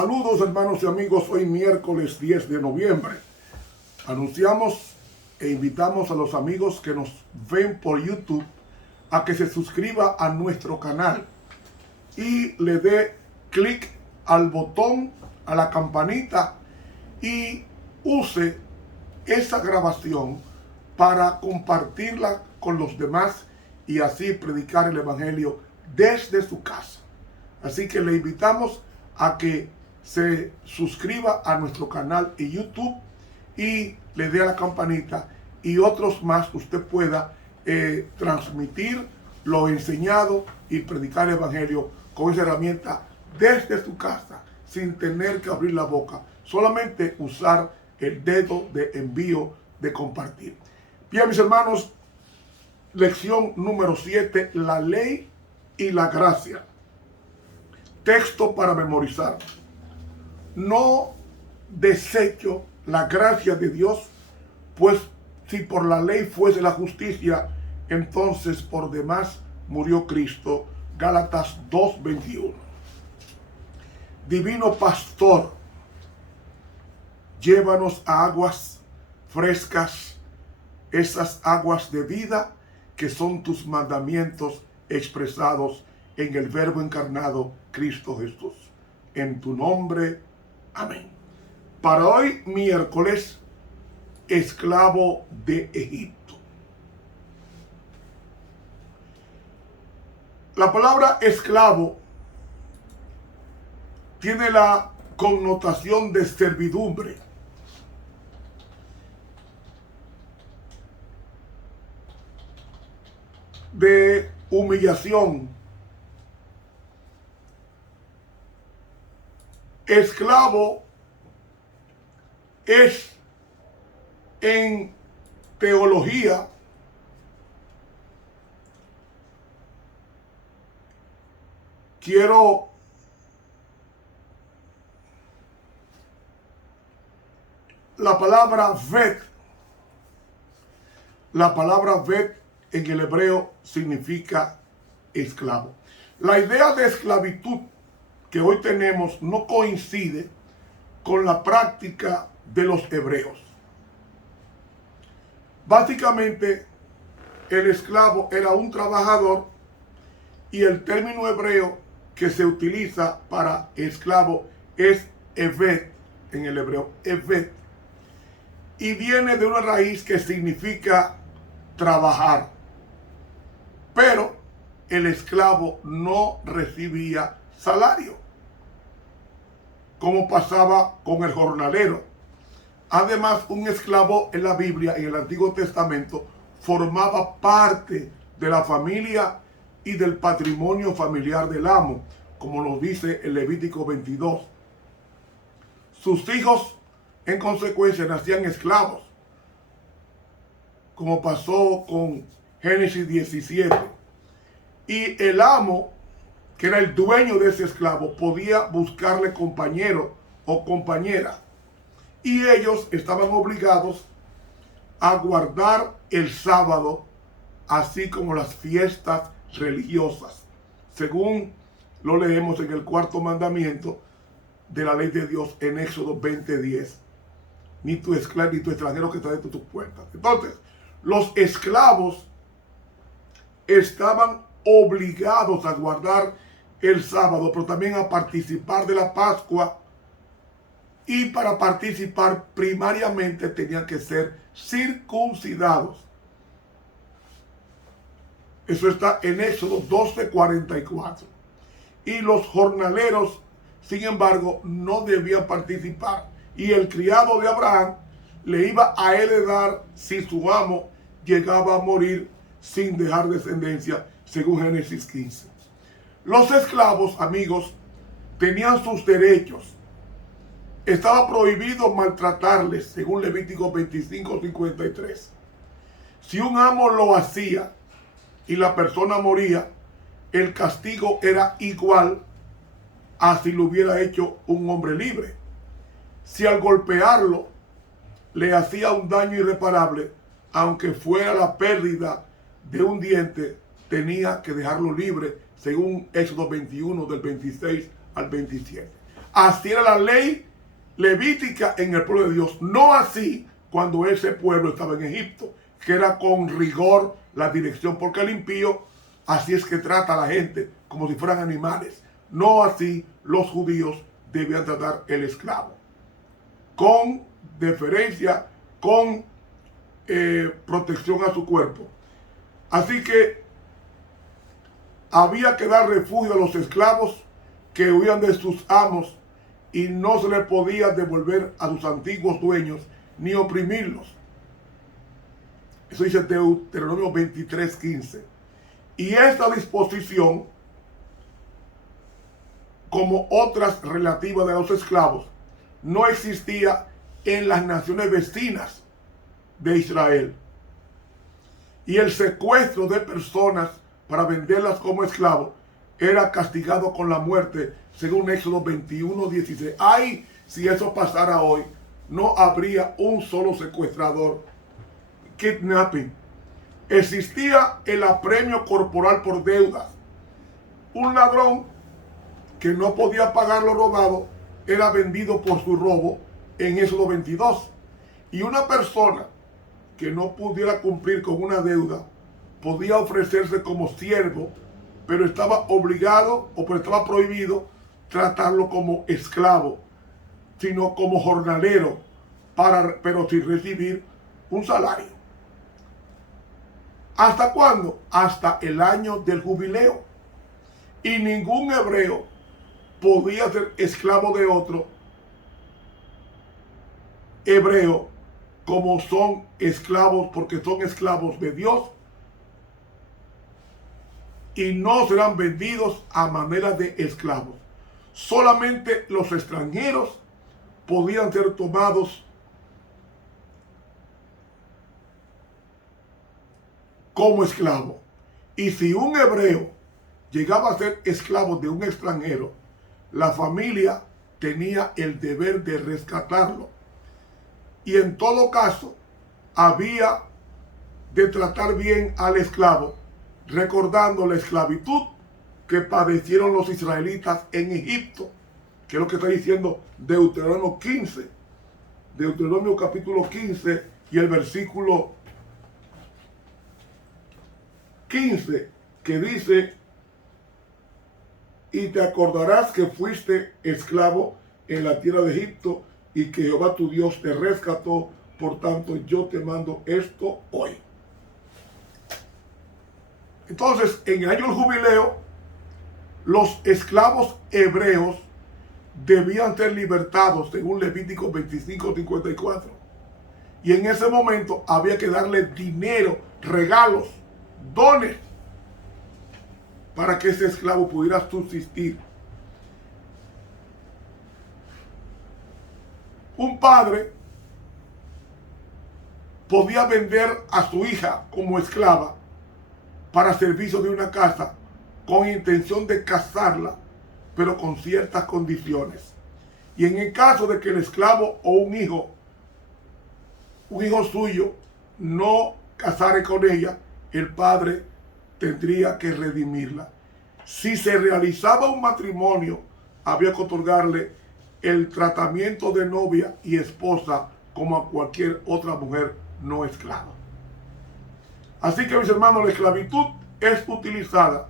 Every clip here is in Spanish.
Saludos hermanos y amigos, hoy miércoles 10 de noviembre. Anunciamos e invitamos a los amigos que nos ven por YouTube a que se suscriba a nuestro canal y le dé clic al botón, a la campanita y use esa grabación para compartirla con los demás y así predicar el evangelio desde su casa. Así que le invitamos a que se suscriba a nuestro canal en YouTube y le dé a la campanita y otros más usted pueda transmitir lo enseñado y predicar el evangelio con esa herramienta desde su casa sin tener que abrir la boca, solamente usar el dedo de envío de compartir. Bien, mis hermanos, lección número 7, la ley y la gracia. Texto para memorizar. No desecho la gracia de Dios, pues si por la ley fuese la justicia, entonces por demás murió Cristo. Gálatas 2:21. Divino Pastor, llévanos a aguas frescas, esas aguas de vida que son tus mandamientos expresados en el Verbo encarnado, Cristo Jesús. En tu nombre, amén. Para hoy, miércoles, esclavo de Egipto. La palabra esclavo tiene la connotación de servidumbre. De humillación. Esclavo es en teología la palabra vet. La palabra vet en el hebreo significa esclavo. La idea de esclavitud que hoy tenemos no coincide con la práctica de los hebreos. Básicamente, el esclavo era un trabajador y el término hebreo que se utiliza para esclavo es evet, en el hebreo, evet, y viene de una raíz que significa trabajar. Pero el esclavo no recibía salario, como pasaba con el jornalero. Además, un esclavo en la Biblia, en el Antiguo Testamento, formaba parte de la familia y del patrimonio familiar del amo, como nos dice el Levítico 22. Sus hijos, en consecuencia, nacían esclavos, como pasó con Génesis 17. Y el amo, que era el dueño de ese esclavo, podía buscarle compañero o compañera. Y ellos estaban obligados a guardar el sábado, así como las fiestas religiosas, según lo leemos en el cuarto mandamiento de la ley de Dios en Éxodo 20:10. Ni tu esclavo ni tu extranjero que está dentro de tus puertas. Entonces, los esclavos estaban obligados a guardar el sábado, pero también a participar de la Pascua. Y para participar primariamente tenían que ser circuncidados. Eso está en Éxodo 12:44. Y los jornaleros, sin embargo, no debían participar. Y el criado de Abraham le iba a heredar si su amo llegaba a morir sin dejar descendencia, según Génesis 15. Los esclavos, amigos, tenían sus derechos. Estaba prohibido maltratarles, según Levítico 25:53. Si un amo lo hacía y la persona moría, el castigo era igual a si lo hubiera hecho un hombre libre. Si al golpearlo le hacía un daño irreparable, aunque fuera la pérdida de un diente, tenía que dejarlo libre, según Éxodo 21 del 26 al 27. Así era la ley levítica en el pueblo de Dios. No así cuando ese pueblo estaba en Egipto, que era con rigor la dirección, porque el impío así es que trata a la gente como si fueran animales. No así los judíos debían tratar el esclavo, con deferencia, con protección a su cuerpo. Así que había que dar refugio a los esclavos que huían de sus amos y no se les podía devolver a sus antiguos dueños ni oprimirlos. Eso dice Deuteronomio 23:15. Y esta disposición, como otras relativas de los esclavos, no existía en las naciones vecinas de Israel. Y el secuestro de personas para venderlas como esclavos era castigado con la muerte, según Éxodo 21:16. Ay, si eso pasara hoy, no habría un solo secuestrador. Kidnapping. Existía el apremio corporal por deudas. Un ladrón que no podía pagar lo robado era vendido por su robo en Éxodo 22. Y una persona que no pudiera cumplir con una deuda podía ofrecerse como siervo, pero estaba obligado o estaba prohibido tratarlo como esclavo, sino como jornalero, pero sin recibir un salario. ¿Hasta cuándo? Hasta el año del jubileo. Y ningún hebreo podía ser esclavo de otro hebreo, como son esclavos, porque son esclavos de Dios, y no serán vendidos a manera de esclavos. Solamente los extranjeros podían ser tomados como esclavo. Y si un hebreo llegaba a ser esclavo de un extranjero, la familia tenía el deber de rescatarlo. Y en todo caso, había de tratar bien al esclavo, recordando la esclavitud que padecieron los israelitas en Egipto, que es lo que está diciendo Deuteronomio 15, Deuteronomio capítulo 15 y el versículo 15, que dice: y te acordarás que fuiste esclavo en la tierra de Egipto y que Jehová tu Dios te rescató, por tanto yo te mando esto hoy. Entonces, en el año del jubileo, los esclavos hebreos debían ser libertados según Levítico 25:54. Y en ese momento había que darle dinero, regalos, dones, para que ese esclavo pudiera subsistir. Un padre podía vender a su hija como esclava para servicio de una casa con intención de casarla, pero con ciertas condiciones. Y en el caso de que el esclavo o un hijo suyo no casare con ella, el padre tendría que redimirla. Si se realizaba un matrimonio, había que otorgarle el tratamiento de novia y esposa como a cualquier otra mujer no esclava. Así que, mis hermanos, la esclavitud es utilizada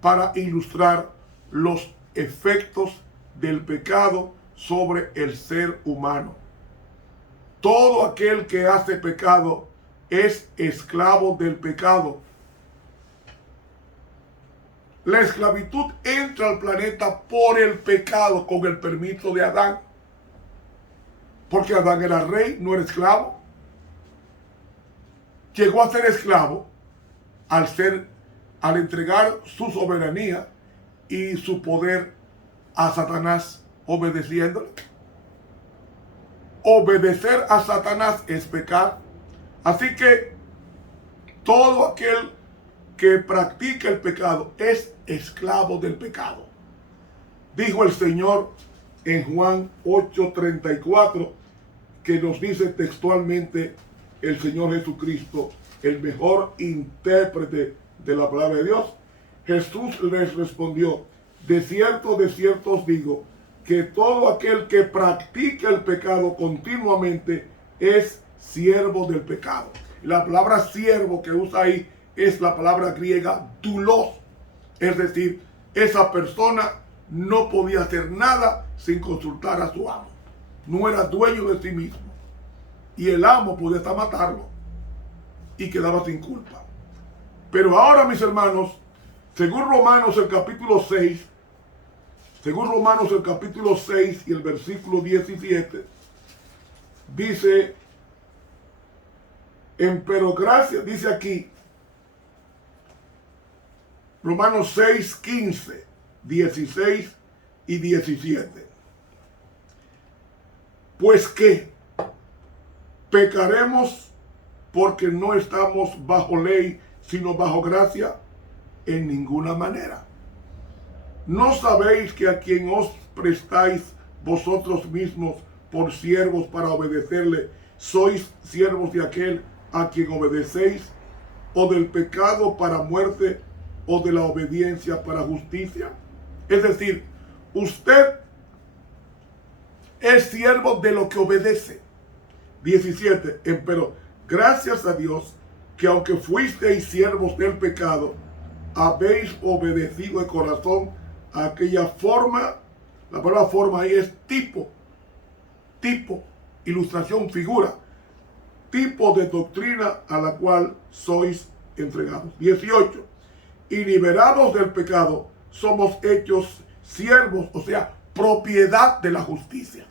para ilustrar los efectos del pecado sobre el ser humano. Todo aquel que hace pecado es esclavo del pecado. La esclavitud entra al planeta por el pecado, con el permiso de Adán. Porque Adán era rey, no era esclavo. Llegó a ser esclavo al entregar su soberanía y su poder a Satanás, obedeciéndole. Obedecer a Satanás es pecar. Así que todo aquel que practica el pecado es esclavo del pecado. Dijo el Señor en Juan 8:34, que nos dice textualmente el Señor Jesucristo, el mejor intérprete de la palabra de Dios. Jesús les respondió: de cierto os digo, que todo aquel que practica el pecado continuamente es siervo del pecado. La palabra siervo que usa ahí es la palabra griega doulos, es decir, esa persona no podía hacer nada sin consultar a su amo. No era dueño de sí mismo. Y el amo podía hasta matarlo y quedaba sin culpa. Pero ahora, mis hermanos, según Romanos el capítulo 6, y el versículo 17, dice, pero gracias, dice aquí, Romanos 6, 15, 16 y 17. Pues que pecaremos porque no estamos bajo ley, sino bajo gracia, en ninguna manera. ¿No sabéis que a quien os prestáis vosotros mismos por siervos para obedecerle, sois siervos de aquel a quien obedecéis, o del pecado para muerte, o de la obediencia para justicia? Es decir, usted es siervo de lo que obedece. 17. Pero gracias a Dios que aunque fuisteis siervos del pecado, habéis obedecido de corazón a aquella forma. La palabra forma ahí es tipo, ilustración, figura, tipo de doctrina a la cual sois entregados. 18. Y liberados del pecado, somos hechos siervos, o sea, propiedad de la justicia.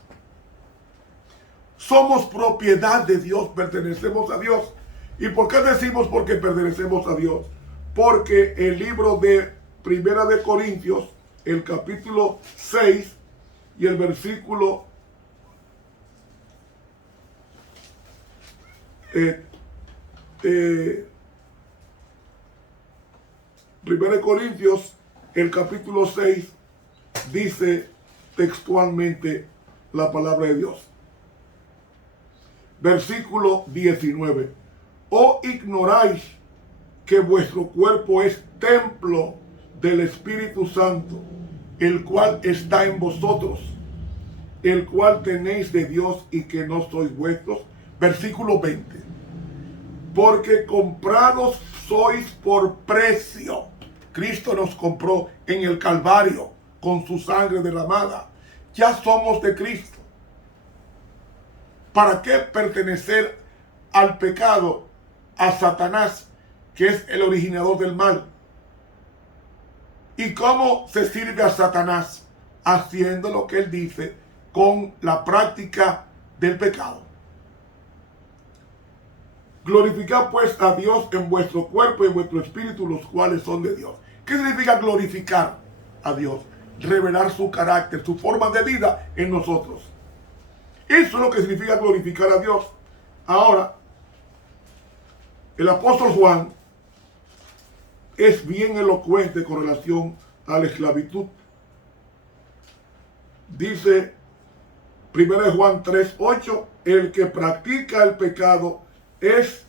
Somos propiedad de Dios, pertenecemos a Dios. ¿Y por qué decimos porque pertenecemos a Dios? Porque el libro de Primera de Corintios, el capítulo 6 y el versículo 1 Corintios, el capítulo 6, dice textualmente la palabra de Dios. Versículo 19. ¿O ignoráis que vuestro cuerpo es templo del Espíritu Santo, el cual está en vosotros, el cual tenéis de Dios y que no sois vuestros? Versículo 20. Porque comprados sois por precio. Cristo nos compró en el Calvario con su sangre derramada. Ya somos de Cristo. ¿Para qué pertenecer al pecado, a Satanás, que es el originador del mal? ¿Y cómo se sirve a Satanás? Haciendo lo que él dice con la práctica del pecado. Glorificad pues a Dios en vuestro cuerpo y en vuestro espíritu, los cuales son de Dios. ¿Qué significa glorificar a Dios? Revelar su carácter, su forma de vida en nosotros. Eso es lo que significa glorificar a Dios. Ahora, el apóstol Juan es bien elocuente con relación a la esclavitud. Dice 1 Juan 3:8, el que practica el pecado es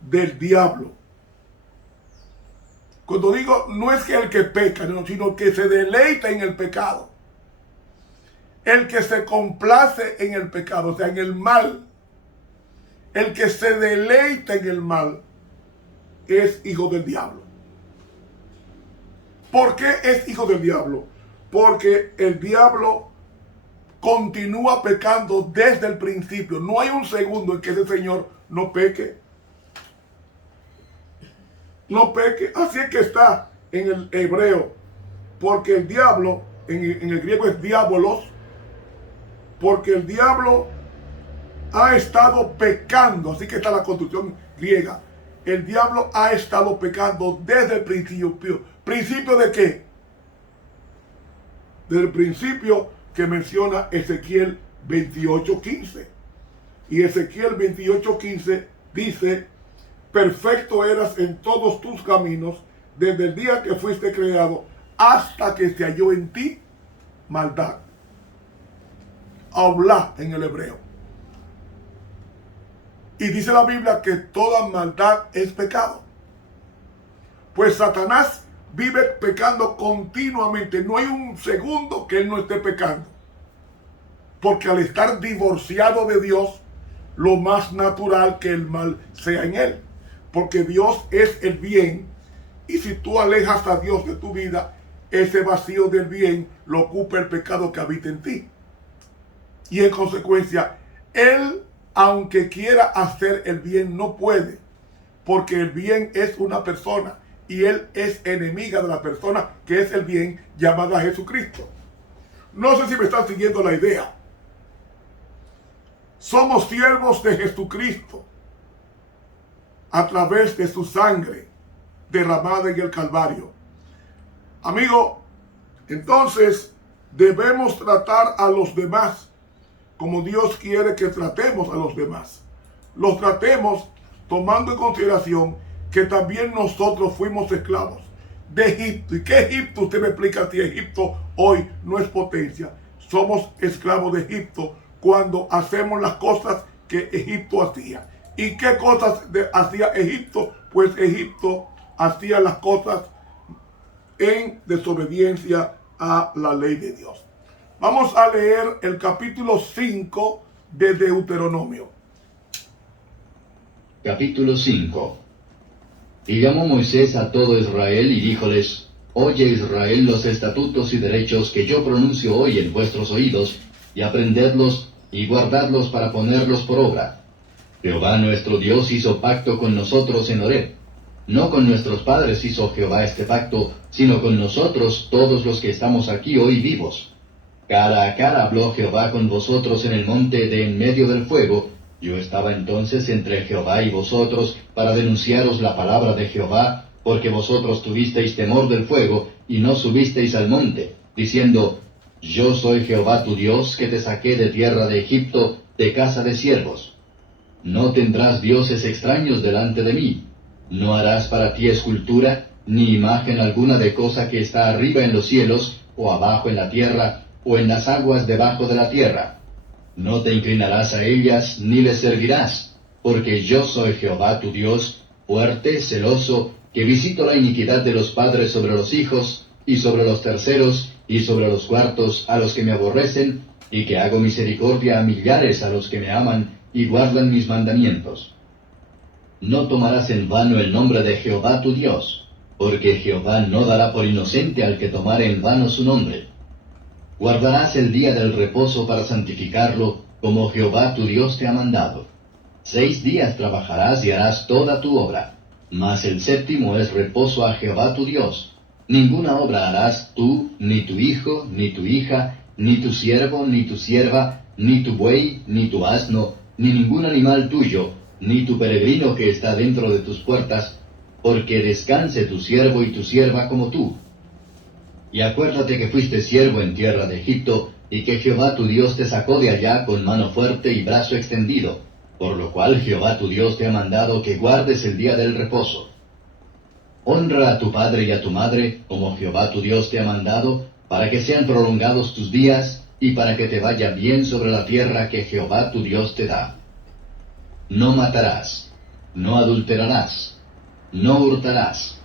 del diablo. Cuando digo, no es que el que peca, no, sino que se deleita en el pecado. El que se complace en el pecado, o sea, en el mal. El que se deleita en el mal es hijo del diablo. ¿Por qué es hijo del diablo? Porque el diablo continúa pecando desde el principio. No hay un segundo en que ese señor no peque. No peque. Así es que está en el hebreo. Porque el diablo, en el griego es diabolos. Porque el diablo ha estado pecando. Así que está la construcción griega. El diablo ha estado pecando desde el principio. ¿Principio de qué? Desde el principio que menciona Ezequiel 28:15. Y Ezequiel 28:15 dice: perfecto eras en todos tus caminos desde el día que fuiste creado hasta que se halló en ti maldad. Aulá en el hebreo. Y dice la Biblia que toda maldad es pecado. Pues Satanás vive pecando continuamente. No hay un segundo que él no esté pecando. porque al estar divorciado de Dios, lo más natural que el mal sea en él, porque Dios es el bien, y si tú alejas a Dios de tu vida, ese vacío del bien lo ocupa el pecado que habita en ti. Y en consecuencia, él, aunque quiera hacer el bien, no puede, porque el bien es una persona, y él es enemiga de la persona que es el bien, llamada Jesucristo. No sé si me están siguiendo la idea. Somos siervos de Jesucristo a través de su sangre derramada en el Calvario. Amigo, entonces debemos tratar a los demás como Dios quiere que tratemos a los demás. Los tratemos tomando en consideración que también nosotros fuimos esclavos de Egipto. ¿Y qué Egipto? Usted me explica si Egipto hoy no es potencia. Somos esclavos de Egipto cuando hacemos las cosas que Egipto hacía. ¿Y qué cosas hacía Egipto? Pues Egipto hacía las cosas en desobediencia a la ley de Dios. Vamos a leer el capítulo 5 de Deuteronomio. Capítulo 5. Y llamó Moisés a todo Israel y díjoles: Oye Israel los estatutos y derechos que yo pronuncio hoy en vuestros oídos, y aprendedlos y guardadlos para ponerlos por obra. Jehová nuestro Dios hizo pacto con nosotros en Horeb. No con nuestros padres hizo Jehová este pacto, sino con nosotros todos los que estamos aquí hoy vivos. Cara a cara habló Jehová con vosotros en el monte de en medio del fuego. Yo estaba entonces entre Jehová y vosotros para denunciaros la palabra de Jehová, porque vosotros tuvisteis temor del fuego y no subisteis al monte, diciendo: Yo soy Jehová tu Dios, que te saqué de tierra de Egipto, de casa de siervos. No tendrás dioses extraños delante de mí. No harás para ti escultura, ni imagen alguna de cosa que está arriba en los cielos, o abajo en la tierra, o en las aguas debajo de la tierra. No te inclinarás a ellas, ni les servirás, porque yo soy Jehová tu Dios, fuerte, celoso, que visito la iniquidad de los padres sobre los hijos, y sobre los terceros, y sobre los cuartos a los que me aborrecen, y que hago misericordia a millares a los que me aman, y guardan mis mandamientos. No tomarás en vano el nombre de Jehová tu Dios, porque Jehová no dará por inocente al que tomare en vano su nombre. Guardarás el día del reposo para santificarlo, como Jehová tu Dios te ha mandado. 6 días trabajarás y harás toda tu obra, mas el séptimo es reposo a Jehová tu Dios. Ninguna obra harás tú, ni tu hijo, ni tu hija, ni tu siervo, ni tu sierva, ni tu buey, ni tu asno, ni ningún animal tuyo, ni tu peregrino que está dentro de tus puertas, porque descanse tu siervo y tu sierva como tú. Y acuérdate que fuiste siervo en tierra de Egipto, y que Jehová tu Dios te sacó de allá con mano fuerte y brazo extendido, por lo cual Jehová tu Dios te ha mandado que guardes el día del reposo. Honra a tu padre y a tu madre, como Jehová tu Dios te ha mandado, para que sean prolongados tus días, y para que te vaya bien sobre la tierra que Jehová tu Dios te da. No matarás, no adulterarás, no hurtarás,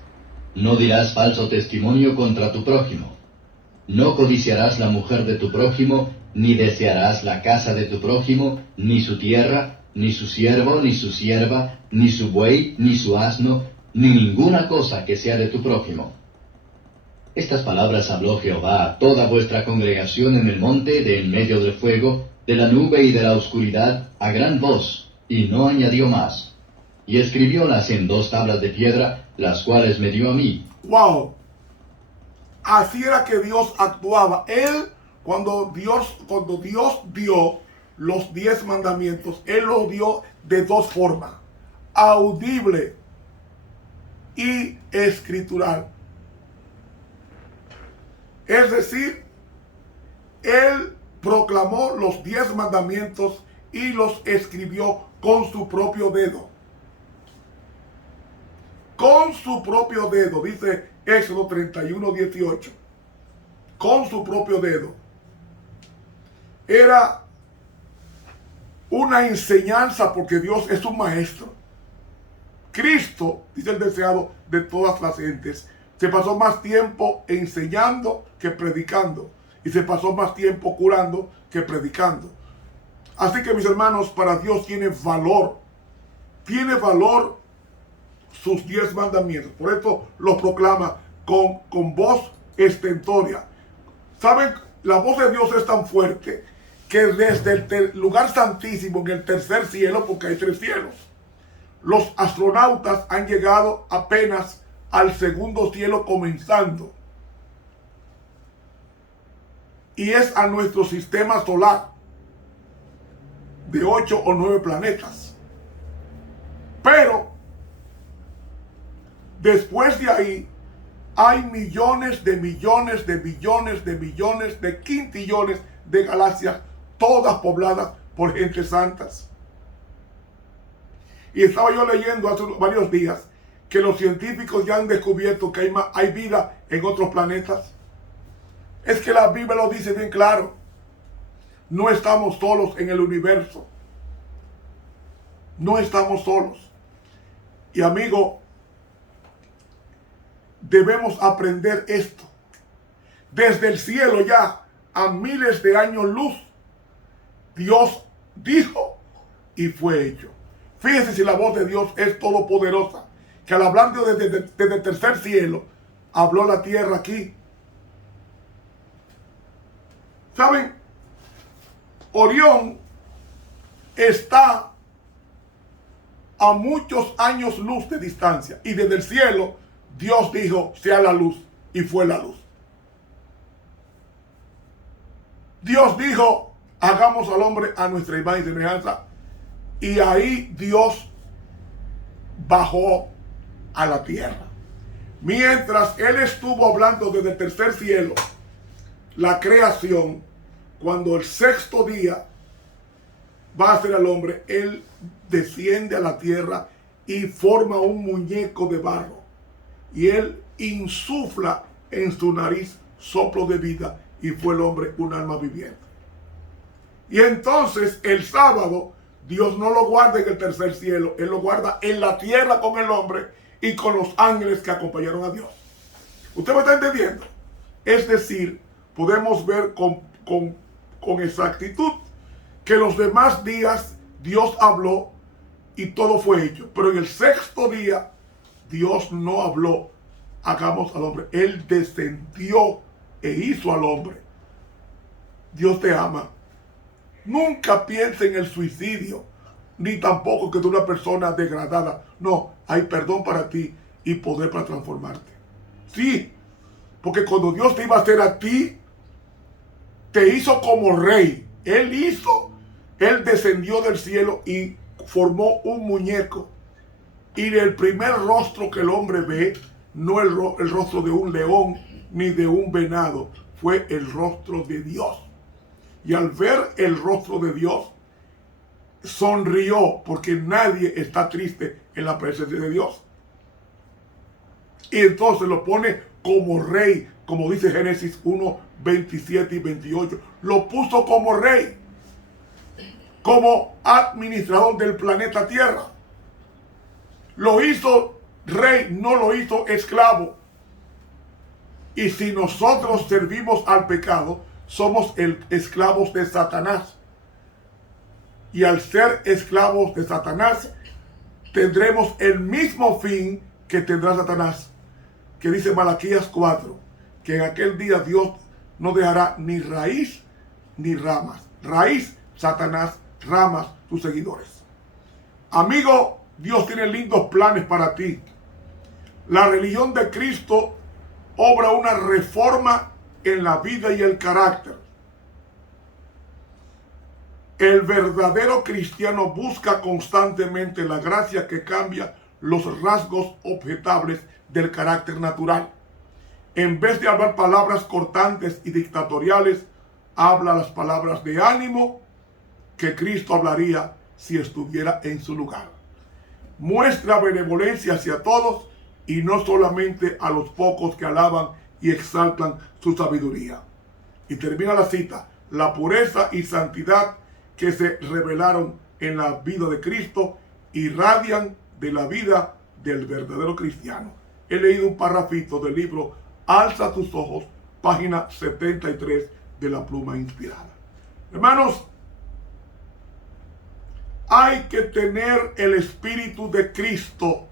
no dirás falso testimonio contra tu prójimo, no codiciarás la mujer de tu prójimo, ni desearás la casa de tu prójimo, ni su tierra, ni su siervo, ni su sierva, ni su buey, ni su asno, ni ninguna cosa que sea de tu prójimo. Estas palabras habló Jehová a toda vuestra congregación en el monte de en medio del fuego, de la nube y de la oscuridad, a gran voz, y no añadió más. Y escribiólas en 2 tablas de piedra, las cuales me dio a mí. ¡Wow! Así era que Dios actuaba. Él, cuando Dios dio los 10 mandamientos, Él los dio de 2 formas: audible y escritural. Es decir, Él proclamó los 10 mandamientos y los escribió con su propio dedo. Con su propio dedo, dice Éxodo 31:18. Con su propio dedo. Era una enseñanza, porque Dios es un maestro. Cristo, dice el deseado de todas las gentes, se pasó más tiempo enseñando que predicando. y se pasó más tiempo curando que predicando. Así que, mis hermanos, para Dios tiene valor sus 10 mandamientos. Por esto los proclama con voz estentoria. ¿Saben? La voz de Dios es tan fuerte que desde el lugar santísimo, en el tercer cielo, porque hay 3 cielos, los astronautas han llegado apenas al segundo cielo comenzando. Y es a nuestro sistema solar de 8 o 9 planetas. Pero después de ahí hay millones de millones de billones de millones de quintillones de galaxias, todas pobladas por gentes santas. Y estaba yo leyendo hace varios días que los científicos ya han descubierto que hay vida en otros planetas. Es que la Biblia lo dice bien claro. No estamos solos en el universo. No estamos solos. Y amigo, debemos aprender esto. Desde el cielo ya, a miles de años luz, Dios dijo y fue hecho. Fíjense si la voz de Dios es todopoderosa, que al hablando desde el tercer cielo, habló la tierra aquí. ¿Saben? Orión está a muchos años luz de distancia. Y desde el cielo, Dios dijo, sea la luz. Y fue la luz. Dios dijo, hagamos al hombre a nuestra imagen y semejanza. Y ahí Dios bajó a la tierra. Mientras Él estuvo hablando desde el tercer cielo, la creación, cuando el sexto día va a ser al hombre, Él desciende a la tierra y forma un muñeco de barro. Y Él insufla en su nariz soplo de vida y fue el hombre un alma viviente. Y entonces el sábado Dios no lo guarda en el tercer cielo, Él lo guarda en la tierra con el hombre y con los ángeles que acompañaron a Dios. ¿Usted me está entendiendo? Es decir, podemos ver con exactitud que los demás días Dios habló y todo fue hecho. Pero en el sexto día Dios no habló, hagamos al hombre. Él descendió e hizo al hombre. Dios te ama. Nunca piense en el suicidio, ni tampoco que tú eres una persona degradada. No, hay perdón para ti y poder para transformarte. Sí, porque cuando Dios te iba a hacer a ti, te hizo como rey. Él descendió del cielo y formó un muñeco. Y el primer rostro que el hombre ve, no el rostro de un león ni de un venado, fue el rostro de Dios. Y al ver el rostro de Dios, sonrió, porque nadie está triste en la presencia de Dios. Y entonces lo pone como rey, como dice Génesis 1, 27 y 28. Lo puso como rey, como administrador del planeta Tierra. Lo hizo rey, no lo hizo esclavo. Y si nosotros servimos al pecado, somos esclavos de Satanás. Y al ser esclavos de Satanás, tendremos el mismo fin que tendrá Satanás. Que dice Malaquías 4, que en aquel día Dios no dejará ni raíz ni ramas. Raíz, Satanás; ramas, tus seguidores. Amigo, Dios tiene lindos planes para ti. La religión de Cristo obra una reforma en la vida y el carácter. El verdadero cristiano busca constantemente la gracia que cambia los rasgos objetables del carácter natural. En vez de hablar palabras cortantes y dictatoriales, habla las palabras de ánimo que Cristo hablaría si estuviera en su lugar. Muestra benevolencia hacia todos y no solamente a los pocos que alaban y exaltan su sabiduría. Y termina la cita: la pureza y santidad que se revelaron en la vida de Cristo irradian de la vida del verdadero cristiano. He leído un parrafito del libro Alza tus ojos, página 73 de la pluma inspirada. Hermanos, hay que tener el espíritu de Cristo.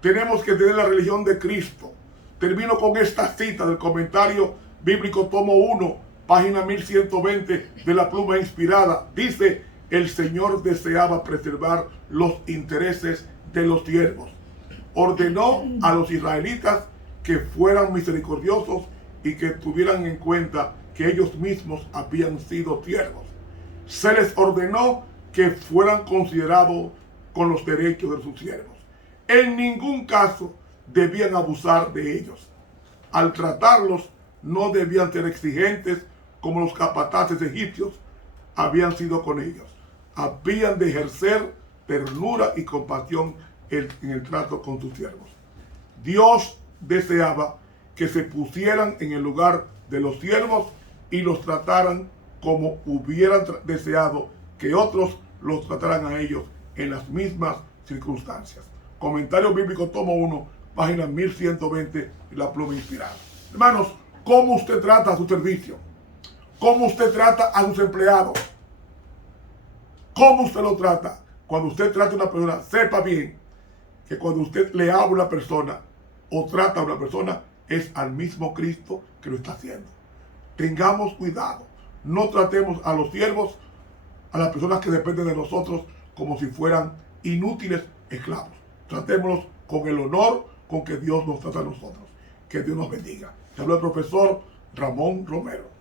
Tenemos que tener la religión de Cristo. Termino con esta cita del comentario bíblico tomo 1, página 1120 de la pluma inspirada. Dice: el Señor deseaba preservar los intereses de los siervos. Ordenó a los israelitas que fueran misericordiosos y que tuvieran en cuenta que ellos mismos habían sido siervos. Se les ordenó que fueran considerados con los derechos de sus siervos. En ningún caso debían abusar de ellos. Al tratarlos, no debían ser exigentes como los capataces egipcios habían sido con ellos. Habían de ejercer ternura y compasión en el trato con sus siervos. Dios deseaba que se pusieran en el lugar de los siervos y los trataran como hubieran deseado que otros los trataran a ellos en las mismas circunstancias. Comentario bíblico tomo 1, página 1120 de la pluma inspirada. Hermanos, ¿cómo usted trata a su servicio? ¿Cómo usted trata a sus empleados? ¿Cómo usted lo trata? Cuando usted trata a una persona, sepa bien que cuando usted le habla a una persona o trata a una persona, es al mismo Cristo que lo está haciendo. Tengamos cuidado. No tratemos a los siervos, a las personas que dependen de nosotros, como si fueran inútiles esclavos. Tratémoslos con el honor con que Dios nos trata a nosotros. Que Dios nos bendiga. Te habló el profesor Ramón Romero.